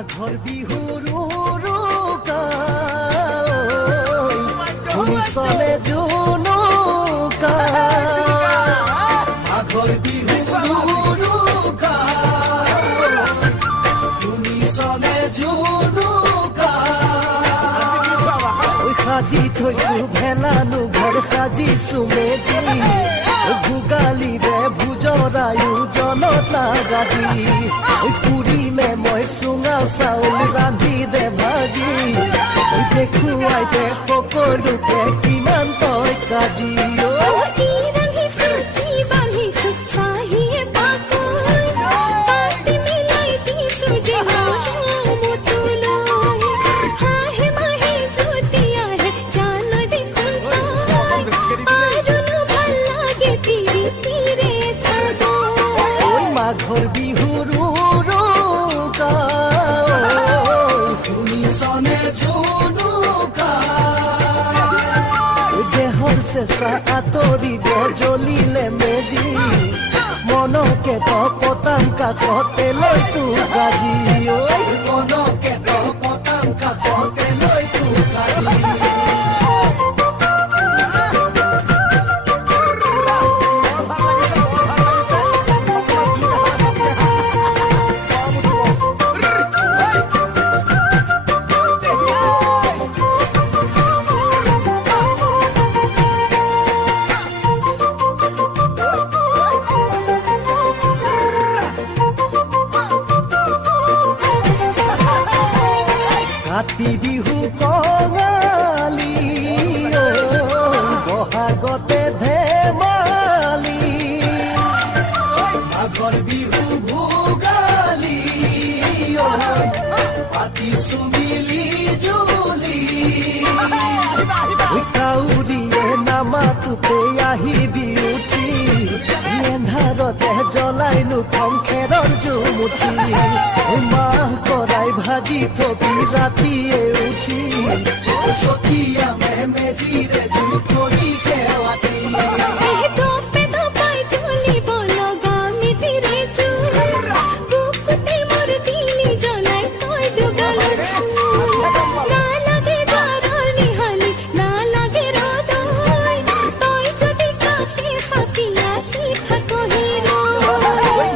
মাঘৰ বিহুৰ উৰুকা শুনিছনে জুনুকা মাঘৰ বিহুৰ উৰুকা শুনিছনে জুনুকা সাজি থৈছো ভেলানো ঘৰ সাজিছো মেজি ভোগালীৰে ভোজৰ আয়োজনত লাগাজি পুৰিমে মই চুঙা চাউল ৰান্ধি দে ভাজি দেখুৱাই দে সকলোকে কিমান তই কাজি মাঘৰ বিহুৰ উৰুকা শুনিছনে জুনুকা দেহৰ চেঁচা আঁতৰিব জ্বলিলে মেজি মনকে পতাম কাষতে লৈ তোৰ গাজি মনকে পতাম কাষতে লৈ তোৰ গাজি কাতি বিহু কঙালী বহাগতে ধেমালি মাঘৰ বিহু ভোগালী পাতিছো মিলি জুলি কাউৰীয়ে নামাটোতে আহিবি উঠি এন্ধাৰতে জ্বলাই নুথম খেৰৰ জুমুঠি মাহ কৰাই ভাজি থবি ৰাতিয়ে উঠি চকীয়া মেজিৰে জুই কৰি খেৱাতি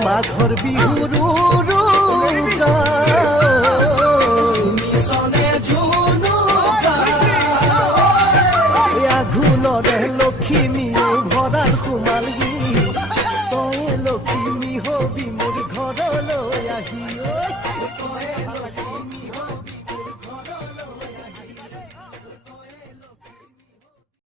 মাঘৰ বিহুৰ উৰুকা শুনিছনে জুনুকা আঘোণৰে লখিমীও ভঁৰাল সোমালহি তই লখিমী হবি মোৰ ঘৰলৈ আহি